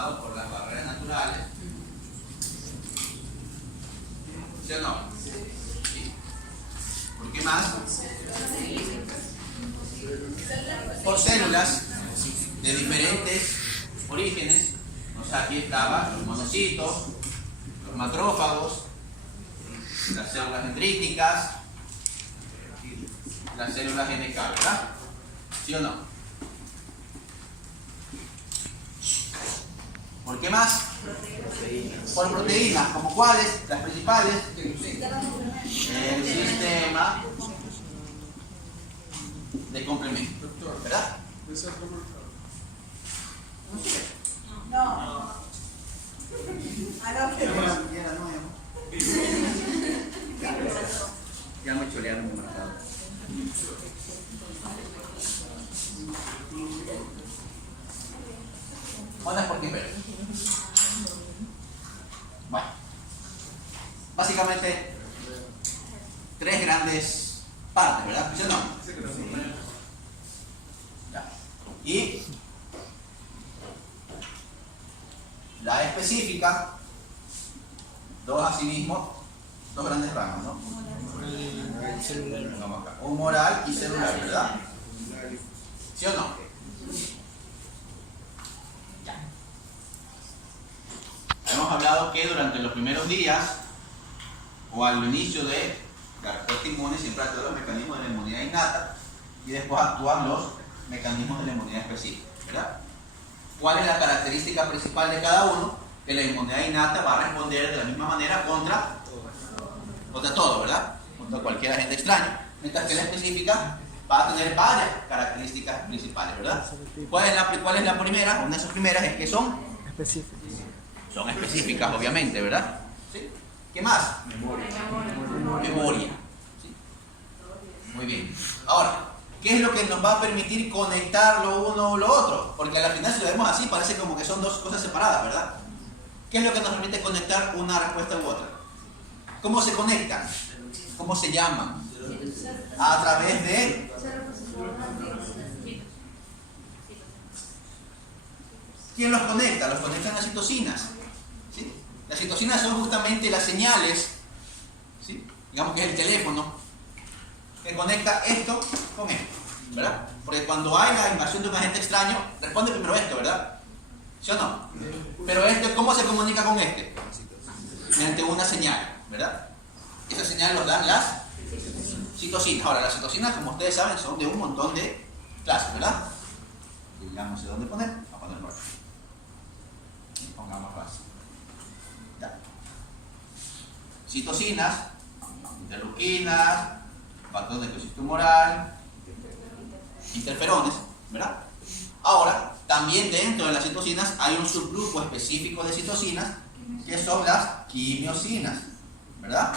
formado por las barreras naturales. ¿Sí o no? Sí. ¿Por qué más? Por células de diferentes orígenes. O sea, aquí estaban los monocitos, los macrófagos, las células dendríticas, las células NK, ¿verdad? ¿Sí o no? ¿Por qué más? Por proteínas, ¿como cuáles? Las principales. El sistema de complemento, ¿verdad? No. Ya me cholearon mi marcador. ¿Cuál es por qué verde? Bueno, básicamente tres grandes partes, ¿verdad? ¿Sí o no? Ya. Y la específica, dos grandes ramas, ¿no? Humoral y celular, ¿verdad? ¿Sí o no? Ya. Hemos hablado que durante los primeros días o al inicio de la respuesta inmune siempre actúan los mecanismos de la inmunidad innata y después actúan los mecanismos de la inmunidad específica, ¿verdad? ¿Cuál es la característica principal de cada uno? Que la inmunidad innata va a responder de la misma manera contra todo, ¿verdad? Contra cualquier agente extraño. Mientras que la específica va a tener varias características principales, ¿verdad? ¿Cuál es la primera? Una de esas primeras es que son específicas, obviamente, ¿verdad? ¿Sí? ¿Qué más? Memoria. ¿Sí? Muy bien. Ahora, ¿qué es lo que nos va a permitir conectar lo uno o lo otro? Porque al final, si lo vemos así, parece como que son dos cosas separadas, ¿verdad? ¿Qué es lo que nos permite conectar una respuesta u otra? ¿Cómo se conectan? ¿Cómo se llaman? A través de... ¿Quién los conecta? Los conectan las citocinas. ¿Sí? Las citocinas son justamente las señales, ¿sí? Digamos que es el teléfono que conecta esto con esto, ¿verdad? Porque cuando hay la invasión de un agente extraño, responde primero esto, ¿verdad? ¿Sí o no? Pero este, ¿cómo se comunica con este? Mediante una señal, ¿verdad? Esa señal nos dan las citocinas. Ahora, las citocinas, como ustedes saben, son de un montón de clases, ¿verdad? Ya no sé dónde poner, vamos a ponerlo aquí. Pongamos fácil. Ya. Citocinas, interleuquinas, factores de necrosis tumoral, interferones, ¿verdad? Ahora, también dentro de las citocinas hay un subgrupo específico de citocinas que son las quimiocinas, ¿verdad?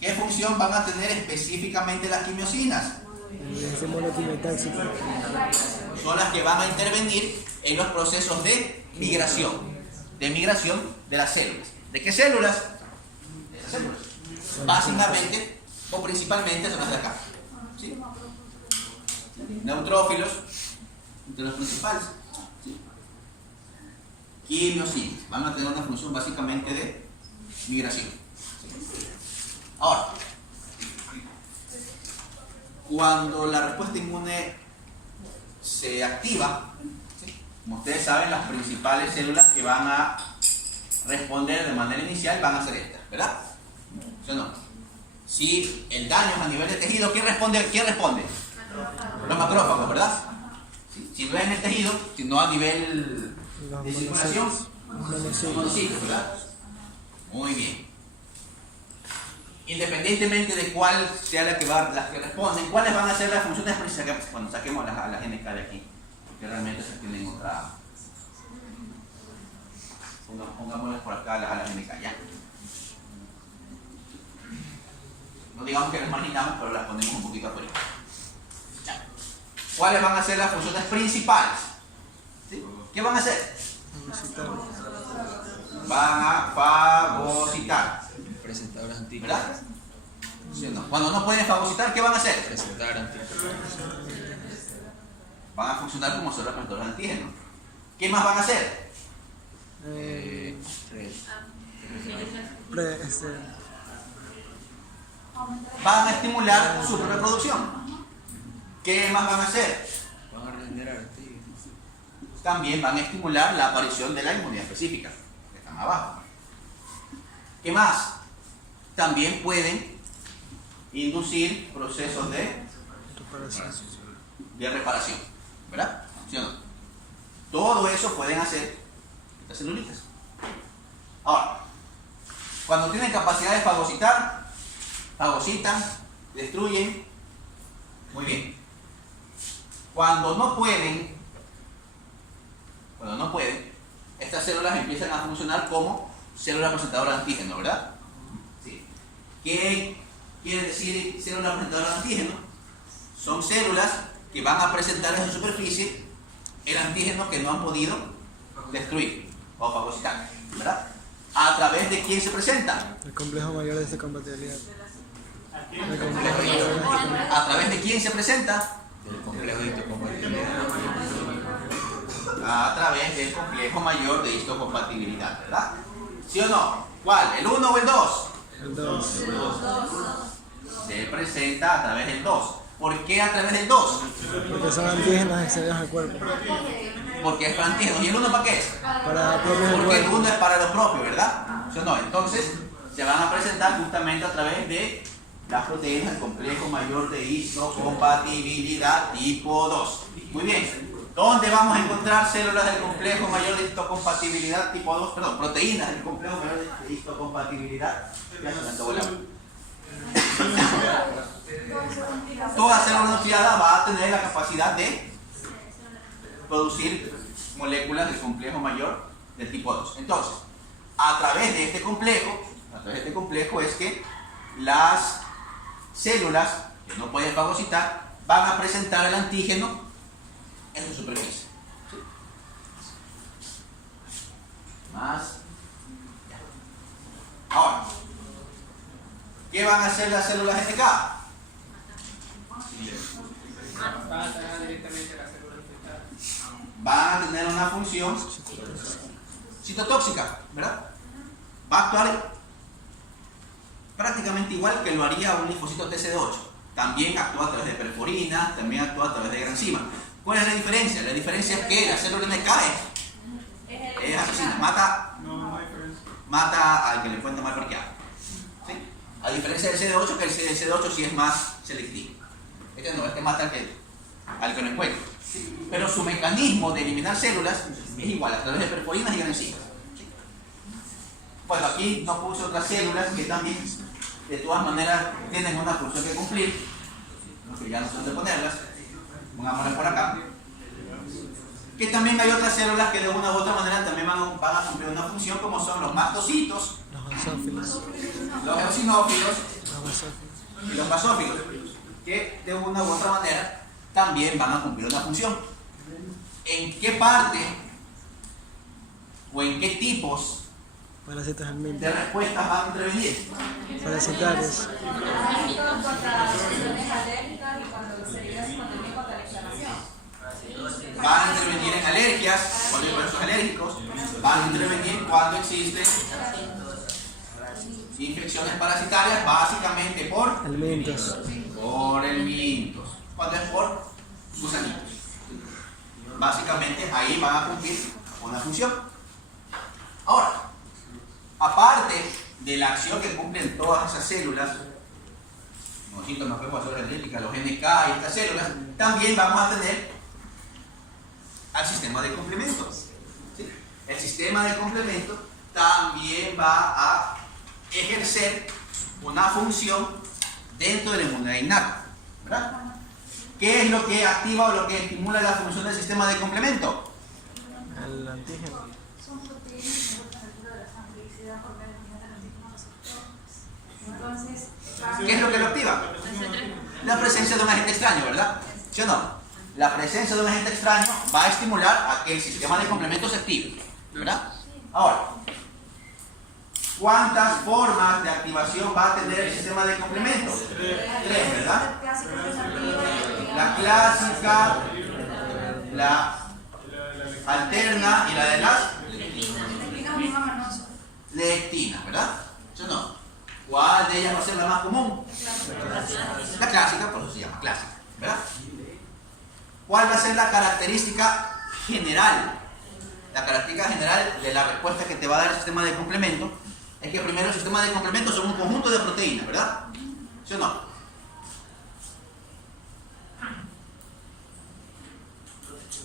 ¿Qué función van a tener específicamente las quimiocinas? Son las que van a intervenir en los procesos de migración de las células. ¿De qué células? De esas células. Básicamente o principalmente son las de acá, ¿sí? Neutrófilos, entre los principales, ¿sí? Quimiocinas van a tener una función básicamente de migración. Ahora, cuando la respuesta inmune se activa, ¿sí? Como ustedes saben, las principales células que van a responder de manera inicial van a ser estas, ¿verdad? ¿Sí o no? Si el daño es a nivel de tejido, ¿quién responde? Los macrófagos, ¿verdad? ¿Sí? Si no es en el tejido, sino a nivel de circulación, los monocitos, ¿verdad? Muy bien. Independientemente de cuál sea las que responden, ¿cuáles van a ser las funciones principales cuando saquemos a las NK de aquí? Porque realmente se tienen otra... Pongámoslas por acá a las NK, ya. No digamos que las marginamos, pero las ponemos un poquito afuera. ¿Cuáles van a ser las funciones principales? ¿Sí? ¿Qué van a hacer? Van a fagocitar. Presentadores antígenos. ¿Verdad? ¿Sí o no? Cuando no pueden fagocitar, ¿qué van a hacer? Presentar antígenos. Van a funcionar como células presentadoras de antígenos. ¿Qué más van a hacer? Van a estimular su reproducción. ¿Qué más van a hacer? Van a regenerar antígenos. También van a estimular la aparición de la inmunidad específica, que están abajo. ¿Qué más? También pueden inducir procesos de reparación, ¿verdad? ¿Sí o no? Todo eso pueden hacer estas celulitas. Ahora, cuando tienen capacidad de fagocitar, fagocitan, destruyen, muy bien. Cuando no pueden, estas células empiezan a funcionar como células presentadoras de antígeno, ¿verdad? Sí. ¿Qué quiere decir células presentadoras de antígeno? Son células que van a presentar en su superficie el antígeno que no han podido destruir o fagocitar, ¿verdad? ¿A través de quién se presenta? El complejo mayor de histocompatibilidad. ¿A través de quién se presenta? Del complejo de histocompatibilidad. A través del complejo mayor de histocompatibilidad, ¿verdad? ¿Sí o no? ¿Cuál? ¿El 1 o el 2? El 2. Se presenta a través del 2. ¿Por qué a través del 2? Porque son antígenos excedidos al cuerpo. Porque es para antígenos. ¿Y el 1 para qué es? Para propios del Porque el cuerpo. 1 es para los propios, ¿verdad? ¿Sí o no? Entonces, se van a presentar justamente a través de las proteínas del complejo mayor de histocompatibilidad tipo 2. Muy bien. ¿Dónde vamos a encontrar células del complejo mayor de histocompatibilidad tipo 2? Perdón, proteínas del complejo mayor de histocompatibilidad. Ya se me antojó la... Toda célula nucleada va a tener la capacidad de producir moléculas del complejo mayor del tipo 2. Entonces, a través de este complejo es que las células que no pueden fagocitar van a presentar el antígeno en su superficie. ¿Sí? Más. Ahora, ¿qué van a hacer las células NK? Van a tener una función citotóxica, ¿verdad? Va a actuar prácticamente igual que lo haría un linfocito TCD8. También actúa a través de perforina, también actúa a través de gran enzima. ¿Cuál es la diferencia? La diferencia es que la célula NK es asesina, mata al que le encuentra mal parqueado. ¿Sí? A diferencia del CD8, que el CD8 sí es más selectivo. Este no, este mata al que lo encuentra. Pero su mecanismo de eliminar células es igual, a través de perforinas y gran enzimas. ¿Sí? Bueno, aquí no puse otras células que también, de todas maneras, tienen una función que cumplir. Que ya no sé dónde ponerlas. Pongámoslas por acá. Que también hay otras células que de una u otra manera también van a cumplir una función, como son los mastocitos, los eosinófilos y los basófilos, que de una u otra manera también van a cumplir una función. ¿En qué parte o en qué tipos de respuestas van a intervenir? Parasitarios. Van a intervenir en alergias, cuando hay procesos alérgicos, van a intervenir cuando existen infecciones parasitarias, básicamente por Elementos. cuando es por gusanitos. Básicamente ahí van a cumplir una función. Ahora, aparte de la acción que cumplen todas esas células, los alérgicas, los NK y estas células, también vamos a tener al sistema de complemento. ¿Sí? El sistema de complemento también va a ejercer una función dentro de la inmunidad innata, ¿verdad? ¿Qué es lo que activa o lo que estimula la función del sistema de complemento? El antígeno. ¿Qué es lo que lo activa? La presencia de un agente extraño, ¿verdad? ¿Sí o no? La presencia de un agente extraño va a estimular a que el sistema de complemento se active, ¿verdad? Ahora, ¿cuántas formas de activación va a tener el sistema de complemento? 3, ¿verdad? La clásica, la alterna y la de las lectina, ¿verdad? ¿Sí o no? ¿Cuál de ellas va a ser la más común? La clásica, por eso se llama clásica, ¿verdad? ¿Cuál va a ser la característica general? La característica general de la respuesta que te va a dar el sistema de complemento es que primero el sistema de complemento son un conjunto de proteínas, ¿verdad? ¿Sí o no?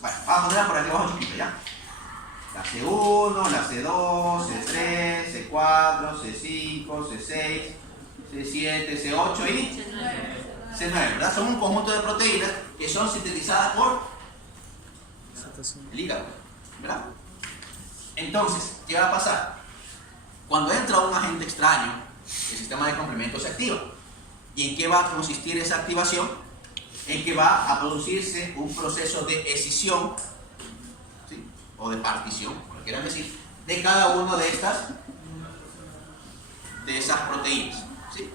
Bueno, vamos a ponerla por aquí abajo chiquita, ¿ya? La C1, la C2, C3, C4, C5, C6, C7, C8 y C9, ¿verdad? Son un conjunto de proteínas que son sintetizadas por el hígado, ¿verdad? Entonces, ¿qué va a pasar? Cuando entra un agente extraño, el sistema de complemento se activa. ¿Y en qué va a consistir esa activación? En que va a producirse un proceso de escisión, ¿sí? O de partición, como quieran decir, de cada una de esas proteínas, ¿sí?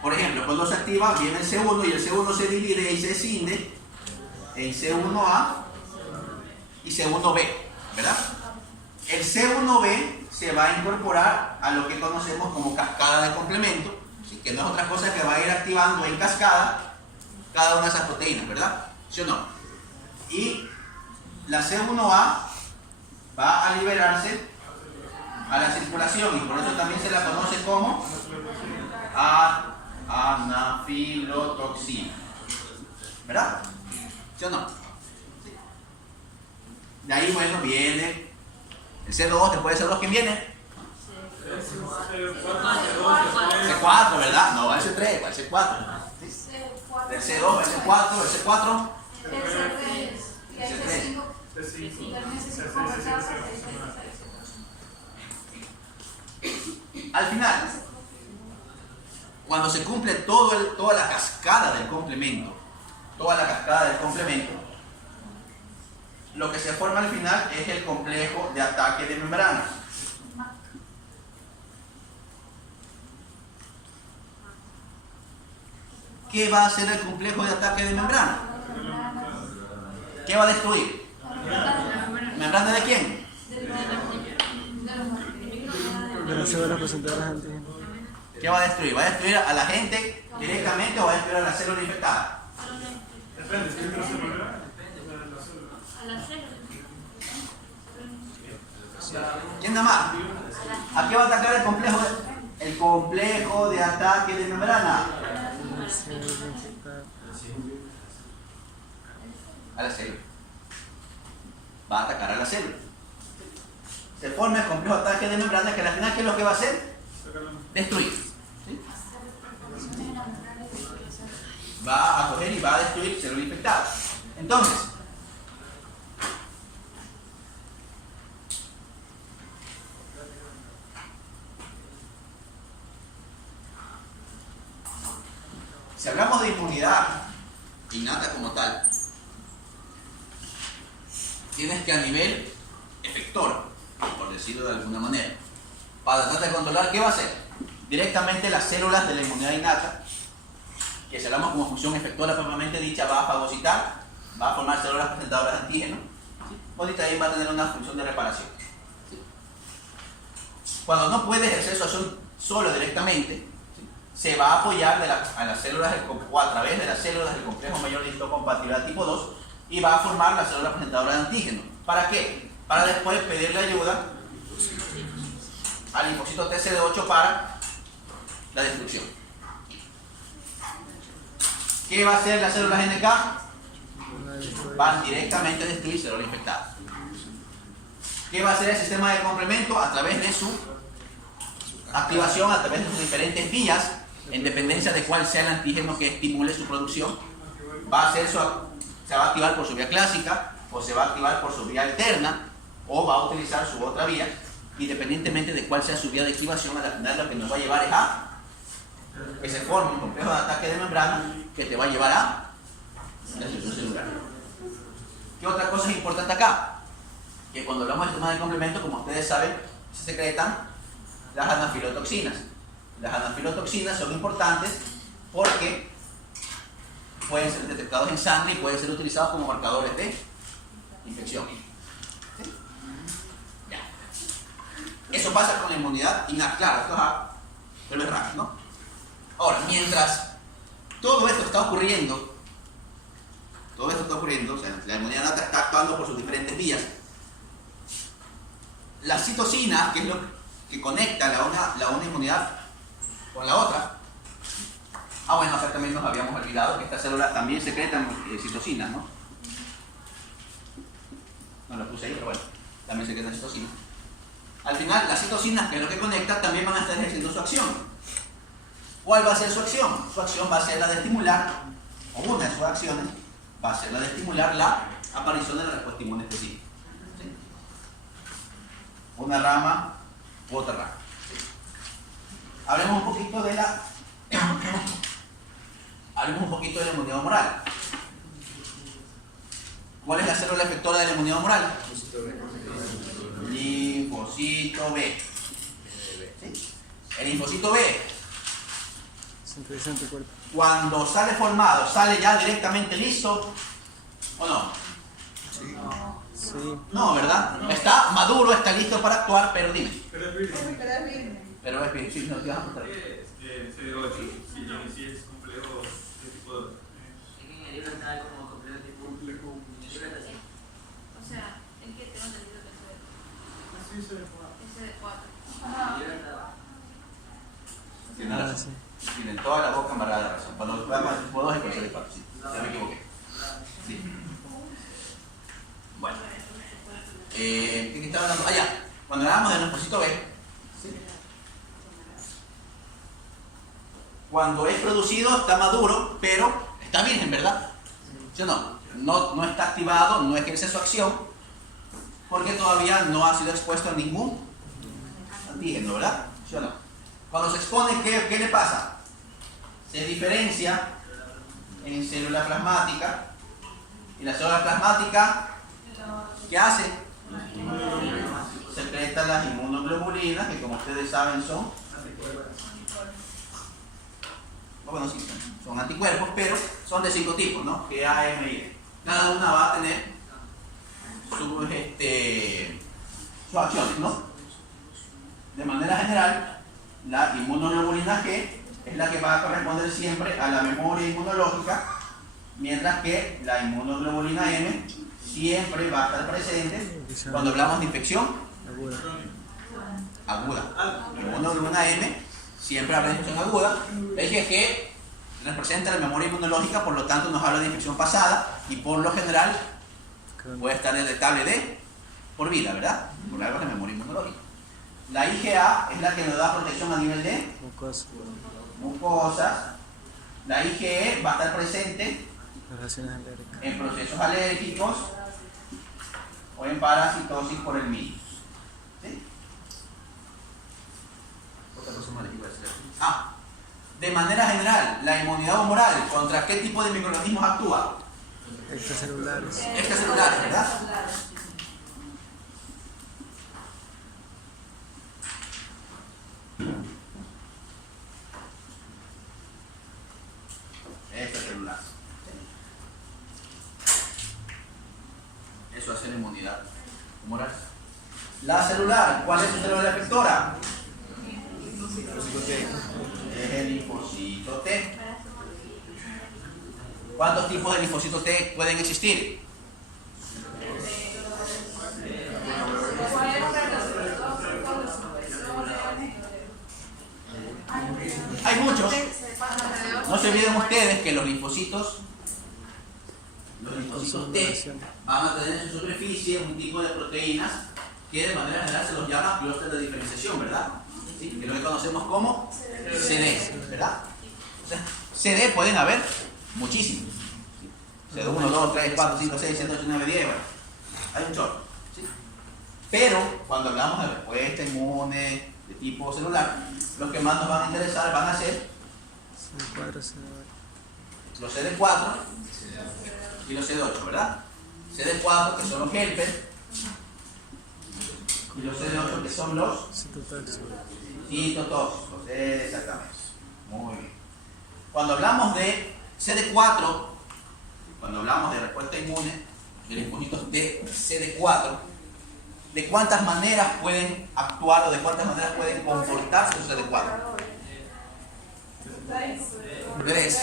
Por ejemplo, cuando se activa, viene el C1 y el C1 se divide y se escinde en C1A y C1B, ¿verdad? El C1B se va a incorporar a lo que conocemos como cascada de complemento, ¿sí? Que no es otra cosa que va a ir activando en cascada cada una de esas proteínas, ¿verdad? ¿Sí o no? Y la C1A va a liberarse a la circulación y por eso también se la conoce como anafilotoxina, ¿verdad? ¿Sí o no? Sí. De ahí, bueno, viene el C2, después de C2, ¿quién viene? C4, ¿verdad? No, el C3, el C4. ¿Sí? El C2, el C4, el C4. El C3. Al final, cuando se cumple toda la cascada del complemento, lo que se forma al final es el complejo de ataque de membrana. ¿Qué va a hacer el complejo de ataque de membrana? ¿Qué va a destruir? ¿Membrana de quién? De las células presentadoras de antígenos. ¿Qué va a destruir? ¿Va a destruir a la gente directamente o va a destruir a la célula infectada? ¿Quién nada más? ¿A qué va a atacar el complejo de ataque de membrana? A la célula. Va a atacar a la célula. Se forma el complejo de ataque de membrana que al final, ¿qué es lo que va a hacer? Destruir. ¿Sí? Va a coger y va a destruir célula infectada. Entonces, si hablamos de inmunidad innata como tal, tienes que a nivel efector, por decirlo de alguna manera, para tratar de controlar, ¿qué va a hacer? Directamente las células de la inmunidad innata, que si hablamos como función efectora propiamente dicha, va a fagocitar, va a formar células presentadoras de antígenos, ¿sí? O también va a tener una función de reparación. ¿Sí? Cuando no puede ejercer su acción solo directamente, ¿sí? Se va a apoyar a las células o a través de las células del complejo mayor de histocompatibilidad tipo 2 y va a formar la célula presentadora de antígenos. ¿Para qué? Para después pedirle ayuda al linfocito TCD8 para la destrucción. ¿Qué va a hacer las células NK? Van directamente a destruir células infectadas. ¿Qué va a hacer el sistema de complemento? A través de su activación, a través de sus diferentes vías, en dependencia de cuál sea el antígeno que estimule su producción, se va a activar por su vía clásica, o se va a activar por su vía alterna, o va a utilizar su otra vía, independientemente de cuál sea su vía de activación. A la final lo que nos va a llevar es a que se forme un complejo de ataque de membrana que te va a llevar a la destrucción celular. ¿Qué otra cosa es importante acá? Que cuando hablamos del tema de complemento, como ustedes saben, se secretan las anafilotoxinas. Las anafilotoxinas son importantes porque pueden ser detectados en sangre y pueden ser utilizados como marcadores de infección. ¿Sí? Ya. Eso pasa con la inmunidad innata. Claro, esto es A, pero es rápido, ¿no? Ahora, mientras todo esto está ocurriendo, o sea, la inmunidad innata está actuando por sus diferentes vías. La citocina, que es lo que conecta la una inmunidad con la otra. Ah, bueno, acá también nos habíamos olvidado que estas células también secretan citocinas, ¿no? No lo puse ahí, pero bueno, también secretan citocinas. Al final, las citocinas, que es lo que conecta, también van a estar ejerciendo su acción. ¿Cuál va a ser su acción? Su acción va a ser la de estimular, o una de sus acciones va a ser la de estimular la aparición de la respuesta inmune específica. ¿Sí? Una rama u otra rama. ¿Sí? Hablemos un poquito de la inmunidad humoral. ¿Cuál es la célula efectora de la inmunidad humoral? Linfocito B. ¿Sí? El linfocito B, cuando sale formado, ¿sale ya directamente listo o no? Sí. No, ¿verdad? Está maduro, está listo para actuar, pero dime. Pero es virgen. Pero es bien, sí, no te vas a contar. CD8, si es complejo, ¿qué tipo de...? En el libro está como complejo tipo. O sea, ¿en qué tengo entendido que Así se es CD4? Tienen razón. Tienen toda la boca embarrada de razón. Cuando vamos a tipo 2 es con CD4, sí. Ya me equivoqué. Sí. Bueno. ¿Qué estaba hablando? Ah, ya. Cuando hablamos del linfocito B, ¿sí? Cuando es producido está maduro, pero está virgen, ¿verdad? ¿Sí o no? No está activado, no ejerce su acción, porque todavía no ha sido expuesto a ningún antígeno, ¿verdad? ¿Sí o no? Cuando se expone, ¿qué le pasa? Se diferencia en célula plasmática, y la célula plasmática, ¿qué hace? Secreta las inmunoglobulinas, que como ustedes saben son, bueno, sí, son anticuerpos, pero son de 5 tipos, ¿no? G, A, M y E. Cada una va a tener sus acciones, ¿no? De manera general, la inmunoglobulina G es la que va a corresponder siempre a la memoria inmunológica, mientras que la inmunoglobulina M siempre va a estar presente cuando hablamos de infección aguda. La inmunoglobulina M siempre habla de infección aguda. La IgG representa la memoria inmunológica, por lo tanto nos habla de infección pasada y por lo general puede estar detectable de por vida, ¿verdad? Por algo de memoria inmunológica. La IgA es la que nos da protección a nivel de mucosas. La IgE va a estar presente en procesos alérgicos o en parasitosis por el virus. ¿Sí? De manera general, la inmunidad humoral, ¿contra qué tipo de microorganismos actúa? Extracelulares. Extracelulares, ¿verdad? Extracelulares. Eso hace la inmunidad humoral. La celular, ¿cuál es su célula efectora? Es el linfocito T. ¿Cuántos tipos de linfocito T pueden existir? Hay muchos. No se olviden ustedes que los linfocitos T van a tener en su superficie un tipo de proteínas que de manera general se los llama clúster de diferenciación, ¿verdad? ¿Sí? Que lo que conocemos como CD, ¿verdad? O sea, CD pueden haber muchísimos. ¿Sí? CD 1, 2, 3, 4, 5, 6, 7, 8, 9, 10, bueno, hay un chorro. ¿Sí? Pero cuando hablamos de respuesta inmune de tipo celular, los que más nos van a interesar van a ser los CD4 y los CD8, ¿verdad? CD4 que son los helper y los CD8 que son los citotóxicos, exactamente. Muy bien. Cuando hablamos de CD4, cuando hablamos de respuesta inmune, de linfocitos de CD4, de cuántas maneras pueden actuar o de cuántas maneras pueden comportarse los CD4. 3.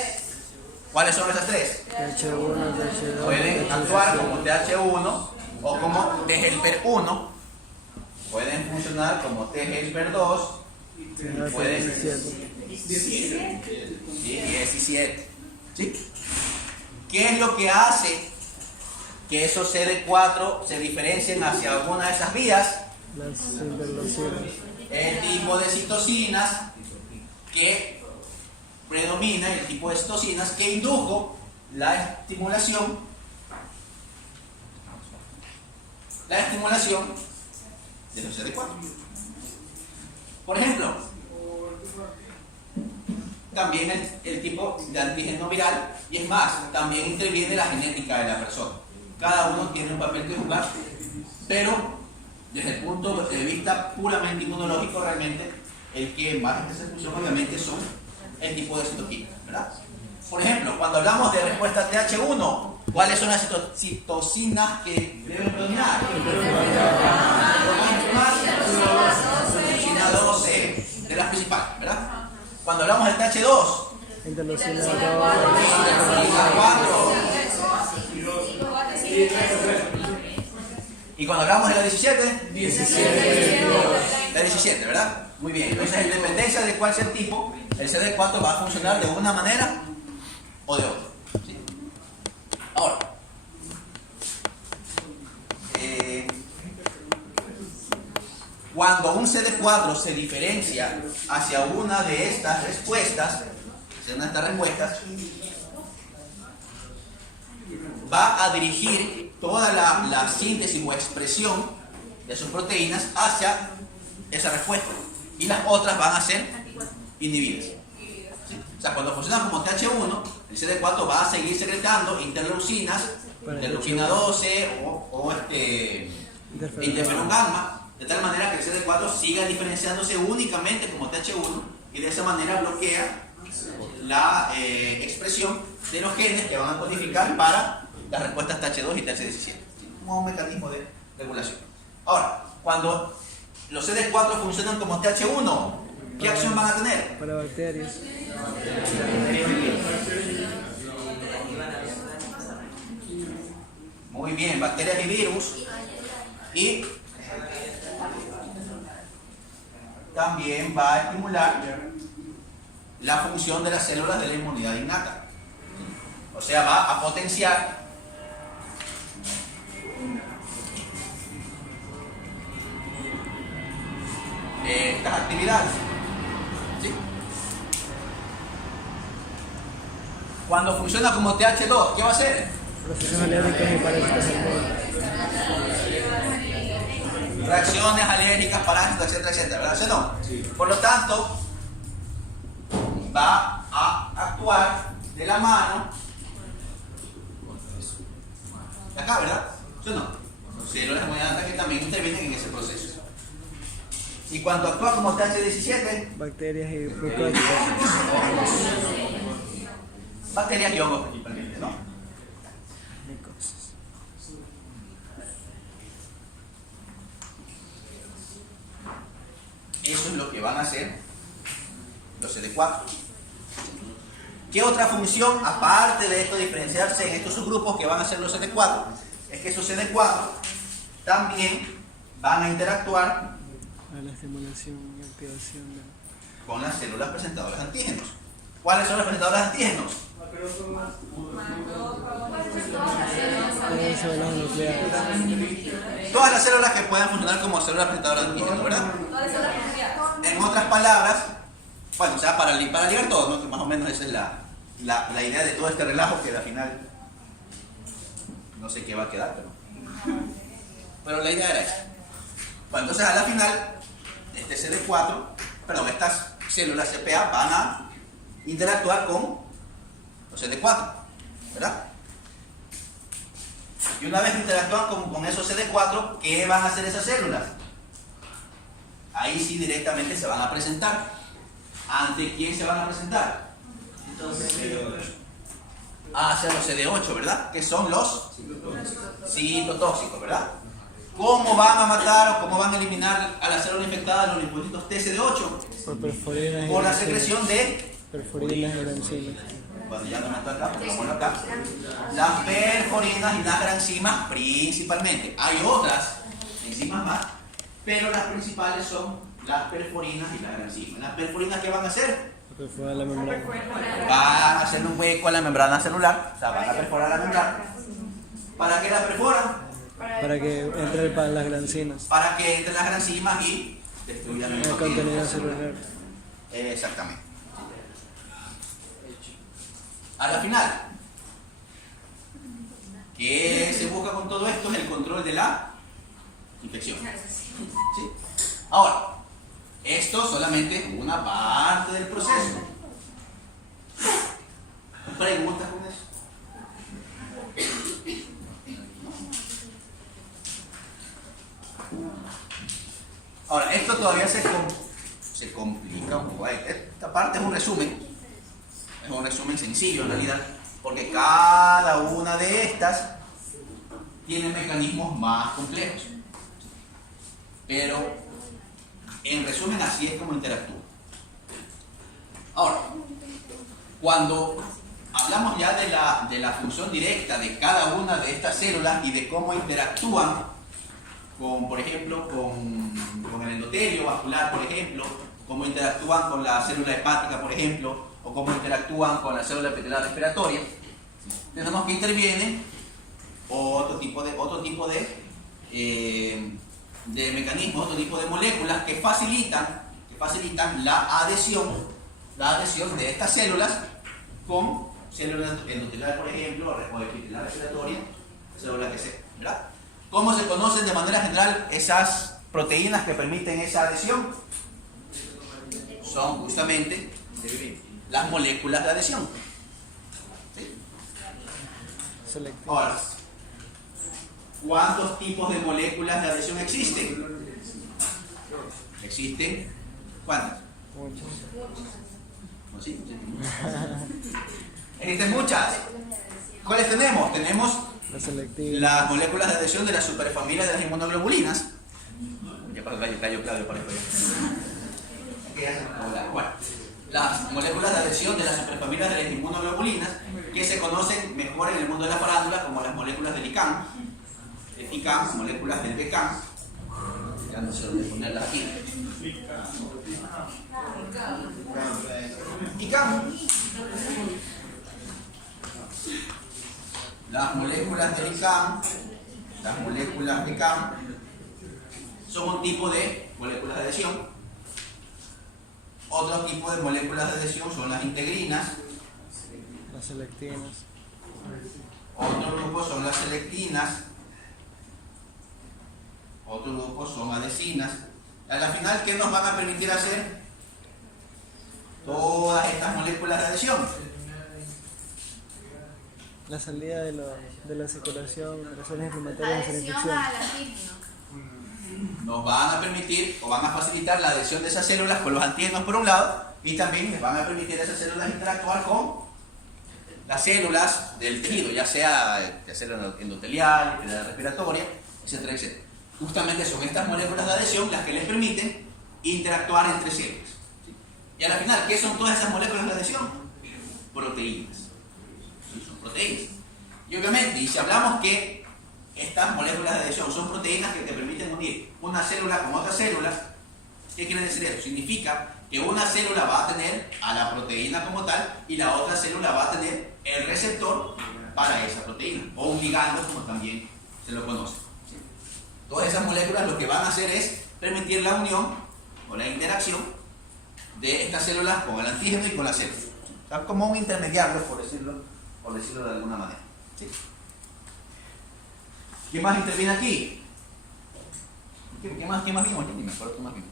¿Cuáles son esas 3? TH1, TH2. Pueden actuar como TH1 o como T-helper 1. Pueden funcionar como T-helper 2. Pueden 17. ¿Sí? ¿Qué es lo que hace que esos CD4 se diferencien hacia alguna de esas vías? Las interleucinas. El tipo de citocinas que predomina, el tipo de citocinas que indujo la estimulación de los CD4. Por ejemplo, también el tipo de antígeno viral, y es más, también interviene la genética de la persona. Cada uno tiene un papel que jugar, pero desde el punto de vista puramente inmunológico, realmente el que más hace función obviamente son el tipo de citoquinas, ¿verdad? Por ejemplo, cuando hablamos de respuesta TH1, ¿cuáles son las citocinas que deben predominar? Citocina 12, de las principales, ¿verdad? Cuando hablamos del TH2, Interleucina 2. citocina 4. Y cuando hablamos de la 17, 17. La 17, ¿verdad? Muy bien. Entonces, en dependencia de cuál sea el tipo, el CD4 va a funcionar de una manera o de otra. ¿Sí? Ahora, cuando un CD4 se diferencia hacia una de estas respuestas, va a dirigir toda la síntesis o expresión de sus proteínas hacia esa respuesta, y las otras van a ser inhibidas. ¿Sí? O sea, cuando funciona como TH1, el CD4 va a seguir secretando interleucinas, interleucina 12 o interferón gamma, de tal manera que el CD4 siga diferenciándose únicamente como TH1 y de esa manera bloquea la expresión de los genes que van a codificar para las respuestas TH2 y TH17, como un mecanismo de regulación. Ahora, cuando los CD4 funcionan como TH1, ¿qué acción van a tener? Para bacterias. Muy bien, bacterias y virus, y también va a estimular la función de las células de la inmunidad innata. O sea, va a potenciar estas actividades. ¿Sí? Cuando funciona como TH2, ¿qué va a hacer? Procesos alérgicos y parásitos al móvil. Reacciones alérgicas, parásitos, etcétera, etcétera, ¿verdad? ¿Sí o no? Sí. Por lo tanto, va a actuar de la mano de acá, ¿verdad? ¿Sí o no? Células inmunitarias que también intervienen en ese proceso. Y cuando actúa como TH17, Bacterias y procóticos. bacterias y hongos principalmente, ¿no? Micoses. Eso es lo que van a hacer los CD4. ¿Qué otra función, aparte de esto, diferenciarse en estos subgrupos que van a ser los CD4? Es que esos CD4 también van a interactuar A la estimulación y activación de... con las células presentadoras de antígenos. ¿Cuáles son las presentadoras de antígenos? células nucleares. Todas las células que puedan funcionar como células presentadoras de antígenos, ¿verdad? En otras palabras, bueno, o sea, para ligar todo, ¿no? Que más o menos esa es la idea de todo este relajo, que al final no sé qué va a quedar, pero la idea era esa. Bueno, entonces a la final, estas células CPA van a interactuar con los CD4, ¿verdad? Y una vez que interactúan con esos CD4, ¿qué van a hacer esas células? Ahí sí directamente se van a presentar. ¿Ante quién se van a presentar? Hacia los CD8, ¿verdad? Que son los citotóxicos, ¿verdad? ¿Cómo van a matar o cómo van a eliminar a la célula infectada los linfocitos TCD8? Por perforinas y Por la granzimas. secreción de... Perforinas y granzimas. Cuando ya no me está acá, pongámoslo acá. Las perforinas y las granzimas principalmente. Hay otras enzimas más, pero las principales son las perforinas y las granzimas. ¿Las perforinas qué van a hacer? Perforar la membrana. Van a hacer un hueco a la membrana celular, o sea, van a perforar la membrana. ¿Para qué la perforan? Para que entre las granzinas. Para que entren las granzimas y destruyan El el contenido celular. Exactamente. A la final, ¿qué se busca con todo esto? Es el control de la infección. ¿Sí? Ahora, esto solamente es una parte del proceso. ¿Preguntas con eso? Ahora, esto todavía se complica un poco. Esta parte es un resumen. Es un resumen sencillo en realidad, porque cada una de estas tiene mecanismos más complejos. Pero, en resumen, así es como interactúa. Ahora, cuando hablamos ya de la función directa de cada una de estas células y de cómo interactúan con, por ejemplo, con el endotelio vascular, por ejemplo, cómo interactúan con la célula hepática, por ejemplo, o cómo interactúan con la célula epitelar respiratoria, tenemos que interviene otro tipo de mecanismos, otro tipo de moléculas que facilitan la adhesión de estas células con células endoteliales, por ejemplo, o epitelar respiratoria, células que sea, ¿verdad? ¿Cómo se conocen de manera general esas proteínas que permiten esa adhesión? Son justamente las moléculas de adhesión. ¿Sí? Selectivas. Ahora, ¿cuántos tipos de moléculas de adhesión existen? ¿Existen? ¿Cuántas? Muchas. ¿No? ¿Sí? Existen muchas. ¿Cuáles tenemos? Tenemos Las selectivas. las moléculas de adhesión de la superfamilia de las inmunoglobulinas. Ya para el gallo Claudio para esto ya. Bueno, las moléculas de adhesión de las superfamilias de las inmunoglobulinas, que se conocen mejor en el mundo de la farándula como las moléculas del ICAM, moléculas del BCAM. Ya no sé dónde ponerlas aquí. ICAM. Las moléculas del ICAM, las moléculas de ICAM, son un tipo de moléculas de adhesión. Otro tipo de moléculas de adhesión son las integrinas. Las selectivas. Otro grupo son las selectinas. Otro grupo son adhesinas. A la final, ¿qué nos van a permitir hacer? Todas estas moléculas de adhesión. La salida de la circulación, reacciones inflamatorias de la Adhesión infección. a la antígeno. Nos van a permitir o van a facilitar la adhesión de esas células con los antígenos por un lado, y también les van a permitir a esas células interactuar con las células del tejido, ya sea célula endotelial, epitelar respiratoria, etcétera, etcétera. Justamente son estas moléculas de adhesión las que les permiten interactuar entre células. ¿Sí? Y a la final, ¿qué son todas esas moléculas de adhesión? Proteínas. ¿Sí? Son proteínas. Y obviamente, y si hablamos que estas moléculas de adhesión son proteínas que te permiten unir una célula con otra célula, ¿qué quiere decir eso? Significa que una célula va a tener a la proteína como tal y la otra célula va a tener el receptor para esa proteína, o un ligando como también se lo conoce. ¿Sí? Todas esas moléculas lo que van a hacer es permitir la unión o la interacción de estas células con el antígeno y con la célula. O sea, como un intermediario, por decirlo de alguna manera. ¿Sí? ¿Qué más interviene aquí? ¿Qué más vimos aquí? Ni me acuerdo qué más vimos.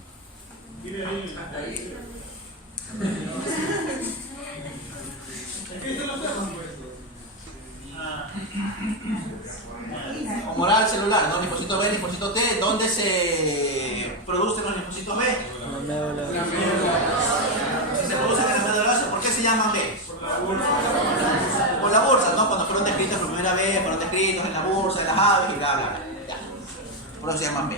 Humoral celular, ¿no? Linfocito B, linfocito T, ¿dónde se producen los linfocitos B? La médula. Si se producen en la médula ósea, ¿por qué se llaman B? Por la bursa, ¿no? Cuando fueron descritos por primera vez, fueron descritos en la bursa, en las aves y bla, bla, bla. Ya. por eso se llaman B.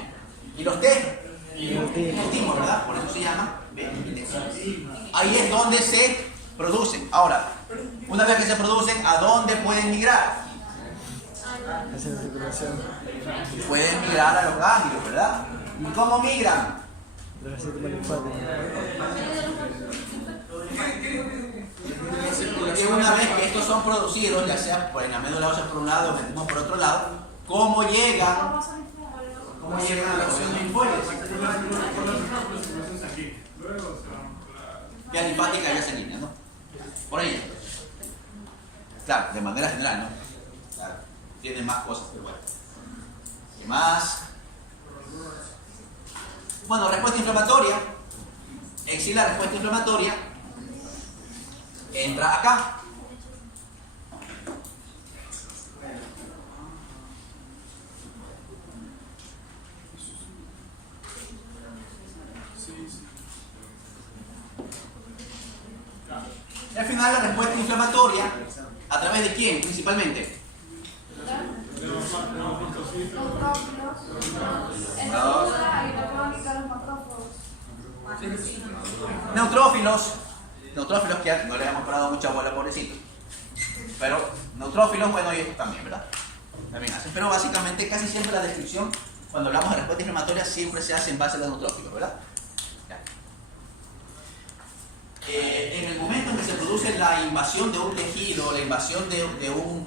Y los T, Invertimos. invertimos, ¿verdad? Por eso se llaman B y T. Ahí es donde se producen. Ahora, una vez que se producen, ¿a dónde pueden migrar? Hacia la circulación Pueden migrar a los ganglios, ¿verdad? ¿Y cómo migran? del sistema linfático. Porque una vez que estos son producidos, ya sea por en la médula ósea por un lado o por otro lado, ¿cómo llegan a la acción linfoide? Vía linfática y vía sanguínea, ¿no? Por ahí. Claro, de manera general, ¿no? Claro, tiene más cosas, pero bueno. ¿Qué más? Bueno, respuesta inflamatoria. En sí la respuesta inflamatoria entra acá. Y al final la respuesta inflamatoria, ¿a través de quién principalmente? Neutrófilos, que ya no les hemos parado mucha bola, pobrecitos. Pero neutrófilos, bueno, y estos también, ¿verdad? También hacen. Pero básicamente casi siempre la descripción, cuando hablamos de respuesta inflamatoria, siempre se hace en base a los neutrófilos, ¿verdad? Ya. En el momento en que se produce la invasión de un tejido, la invasión de un